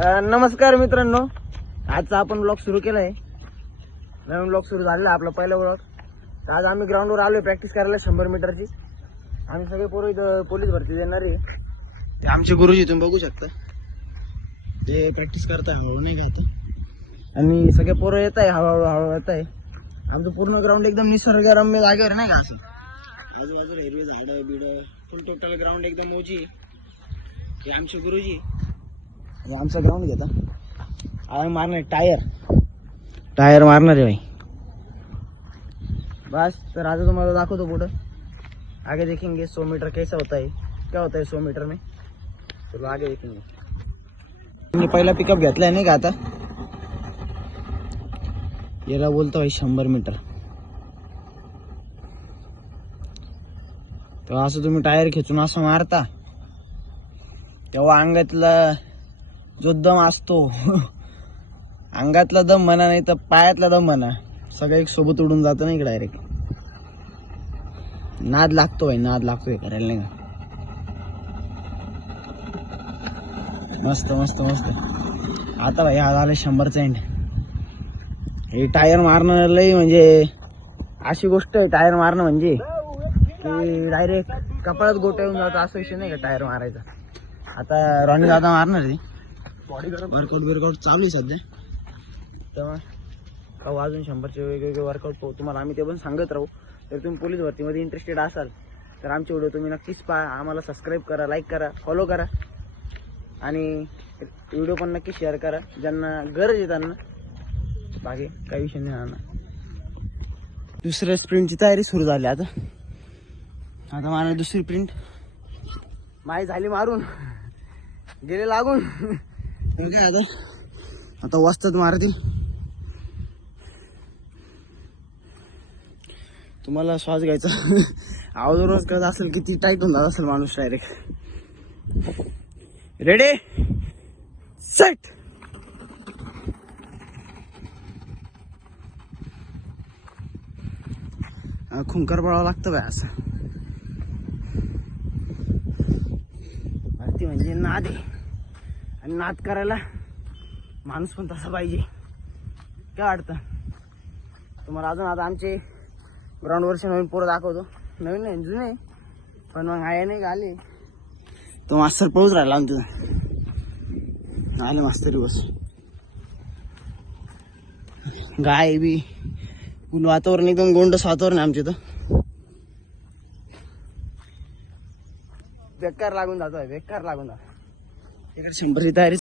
नमस्कार मित्रांनो, आजचा आपण ब्लॉग सुरू केलाय. नवीन ब्लॉग सुरू झालेला आपला पहिला ब्लॉग. तर आज आम्ही ग्राउंडवर आलोय प्रॅक्टिस करायला 100 मीटरची. आम्ही सगळे पोरं इथं पोलीस भरती देणार आहे. ते आमचे गुरुजी तुम्ही बघू शकता, ते प्रॅक्टिस करताय हळूहळू नाही काय ते, आणि सगळे पोरं येत आहे हळूहळू येत आहे. आमचं पूर्ण ग्राउंड एकदम निसर्गरम्य जागेवर नाही का, असं आजूबाजूला हिरवी झाडं बिड, फुल टोटल ग्राउंड एकदम मोठी. हे आमचे गुरुजी, आमचा ग्राउंड घेता आम्ही मारणार टायर मारणार आहे भाई. बस तर आज तुम्हाला दाखवतो पुढं आगे देखेंगे 100 मीटर कैसा होता है, क्या होता है 100 मीटर में, चलो आगे देखेंगे. मी पहिला पिकअप घेतलाय नाही का आता, याला बोलतो भाई 100 मीटर. तर असं तुम्ही टायर खेचून असं मारता तेव्हा अंगातला जो दम असतो अंगातला दम म्हणा नाही तर पायातला दम म्हणा, सगळं एक सोबत उडून जातं नाही डायरेक्ट. नाद लागतोय करायला नाही का. मस्त मस्त मस्त. आता भाई हा झालं 100चा एंड. हे टायर मारणं लय म्हणजे अशी गोष्ट आहे, टायर मारणं म्हणजे की डायरेक्ट कपाळात गोट्या येऊन जातं असं विषय नाही का टायर मारायचा. आता रॉनी दादा मारणार आहे, वर्कआउट चालू आहे सध्या. तेव्हा अजून 100चे वेगवेगळे वर्कआउट तुम्हाला आम्ही ते पण सांगत राहू. तर तुम्ही पोलीस भरतीमध्ये इंटरेस्टेड असाल तर आमचे व्हिडिओ तुम्ही नक्कीच पहा. आम्हाला सबस्क्राईब करा, लाईक करा, फॉलो करा, आणि व्हिडिओ पण नक्की शेअर करा ज्यांना गरज आहे त्यांना. बाकी काही विषय नाही राहणार. दुसऱ्या स्प्रिंटची तयारी सुरू झाली. आता मला दुसरी प्रिंट माही झाली मारून, गेले लागून. काय आता वाजतात मारतील. तुम्हाला श्वास घ्यायचा आवाजावरूनच कळत असेल किती टाईट होऊन जात असेल माणूस डायरेक्ट. Ready set. खुंकर पळावं लागतं काय असं. भरती म्हणजे नाद आहे, आणि नाद करायला माणूस पण तसा पाहिजे. काय वाटतं तुम्हाला? अजून आता आमचे ग्राउंडवरचे नवीन पोरं दाखवतो. नवीन नाही जुने, पण मग आहे नाही का आले तो मास्तर पळूच राहिला आमचं. आले मास्तर बस गाय बी फुल वातावरण एकदम गोंडस वातावरण आहे आमच्या इथं. बेकार लागून जातो. इकडे 100ची तयारी